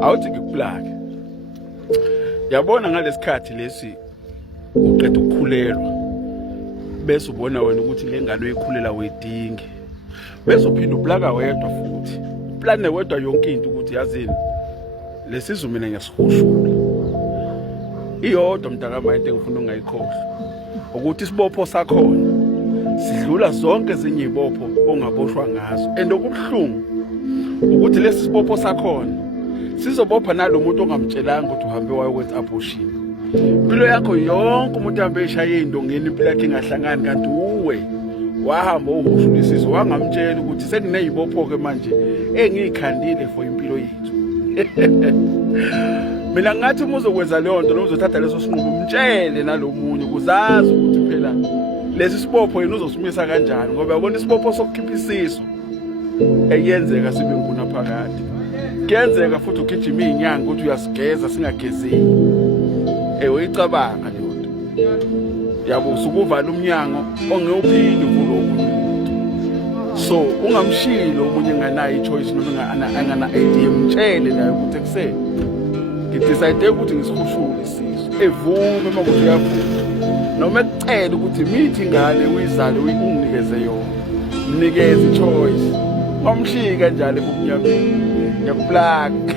awuthi ngikuplake. Yabona ngalesikhathi lesi uqeda ukukhulelwa bese ubona wena ukuthi le ngane oyikhulela wedinge. Bese uphinda uplaka wedwa futhi. Uplane wedwa yonke into ukuthi yazini lesizwe mina ngiyasihushula. Iyodwa mntakama into engifuna ungayikhohlwa ukuthi isibopho sakhona sidlula zonke ezinye izibopho ongaboshwa ngazo. Okubhlungu ukuthi lesi sibopho sakhona sizobopha nalomuntu ongamtshelanga ukuthi uhambe wayokwenza abortion. Impilo yakho yonke umuntu uhambe eshaya indongeni impilo yakhe ingahlangani kanti uwe wahamba uhushulisizo wangamtshela ukuthi sekunezibopho ke manje engikhandile for impilo yethu. Mina ngathi uma uzokwenza leyo nto noma uzothatha leso sinqumo umtshele nalomunye ukuzazi ukuthi phela lesi sibopho yena uzosimisa kanjani ngoba yabona isibopho sokukhipha isiso eyenzeka sibe nguna phakathi. Kuyenzeka futhi ugijima izinyanga ukuthi uyasigeza singagezeki. Uyicabanga leyo nto. Yabo usukuvala umnyango ongewuphili kuloku. So ungamshilo umunye nganayo ichoice noma angana idea mtshele naye ukuthi ekuseni ngidecide ukuthi ngisihushule isiso. Evume uma kuthi uyafuna noma ekucela ukuthi mithi ingane uyizale unginikeze yona. Mnikeze ichoice. Ngomshika njalo kumnyameni. Ngiyakuplaka.